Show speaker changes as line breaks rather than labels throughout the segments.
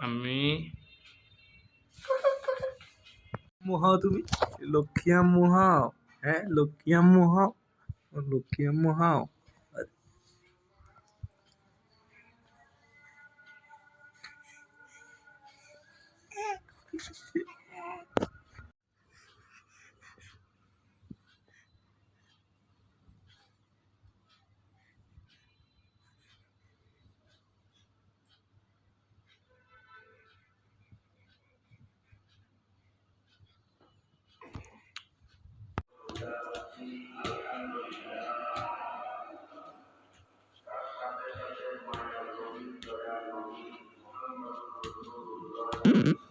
আমি
মুহাও তুমি লক্ষ্মী আম্মু হাও হ্যাঁ লক্ষ্মী আম্মু হাও ও লক্ষ্মী আম্মু Mm-hmm.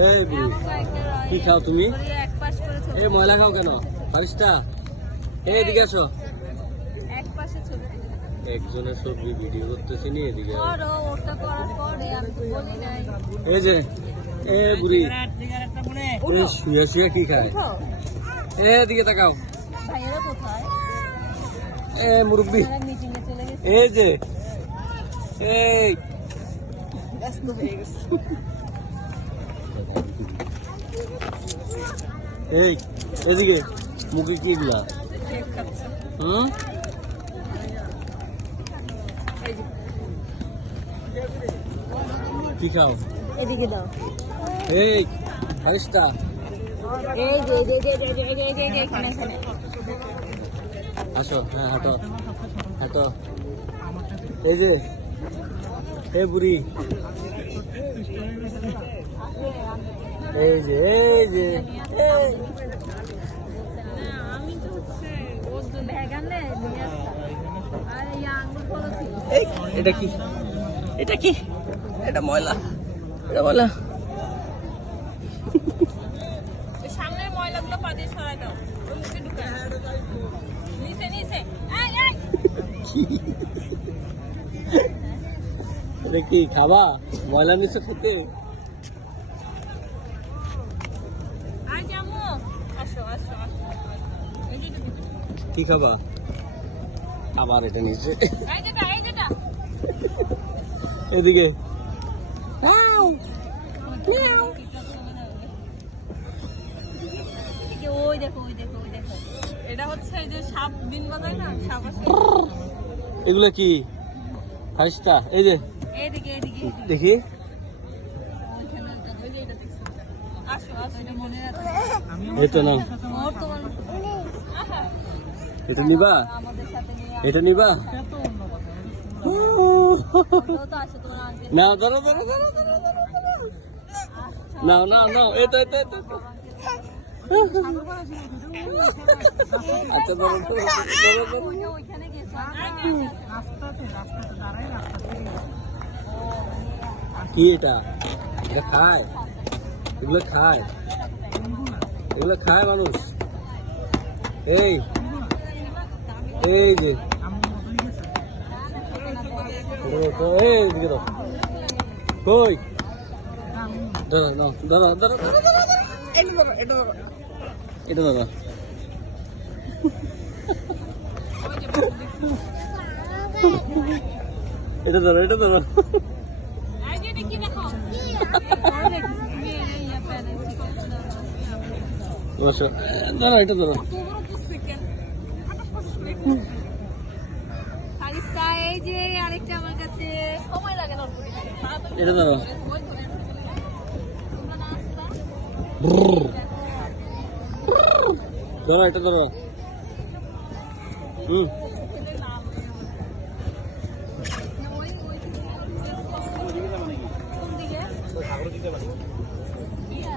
এই বুড়ি, কি খাও তুমি? এই ময়লা খাও কেন? এই এদিকে আসো। একজনের ছবি ভিডিও করতেছি নি এদিকে এই যে এ বুড়ি। এই শুয়ে শুয়ে কি খায়? এ এদিকে তাকাও। এ মুরব্বি।
এ
এই যে এই। এই এদিকে মুখে কি
খাচ্ছে
হুম কি খাও?
এদিকে দাও।
এই ফারিস্তা
এই যে যে যে যে যে যে যে এখানে এখানে।
আসো হ্যাঁ হাঁটো। হাঁটো। এই যে এ বুড়ি। এই যে এই যে এটা কি? এটা কি? এটা ময়লা এটা ময়লা।
ওই সামনের ময়লাগুলো পা দিয়ে সরাই দাও মুখে ঢুকায়। নিচে নিচে।
এটা কি খাবা ময়লা নিচে খেতে
আই জামু আসো আসো আসো এই যে এটা দিতে।
কি খাবা? আবার এটা নিচে। এদিকে।
এদিকে ওই দেখো ওই দেখো ওই দেখো এটা হচ্ছে এই যে সাপ দিন বাজায় না? সাপ
এগুলো কি? ফারিস্তা এই যে। দেখি। এই তো
আহা,
এটা নিবা?
আমাদের
এটা নিবা? না ধরো ধরো ধরো ধরো। নাও তো, এই তো। আচ্ছা ধরো ধরো ধরো কি এটা? এটা খায়। এগুলো খায়। এগুলো খায় মানুষ। এই। এই যে। কই? দাদা দাদা দাদা এটা এটা দাদা
এটা ধরো এটা ধরো
দাঁড়া, এটা
ধরো
ফারিস্তা এই যে আরেকটা আমার কাছে সময় লাগে না।
এটা ধরো।
ধরো
এটা ধরো। হুম।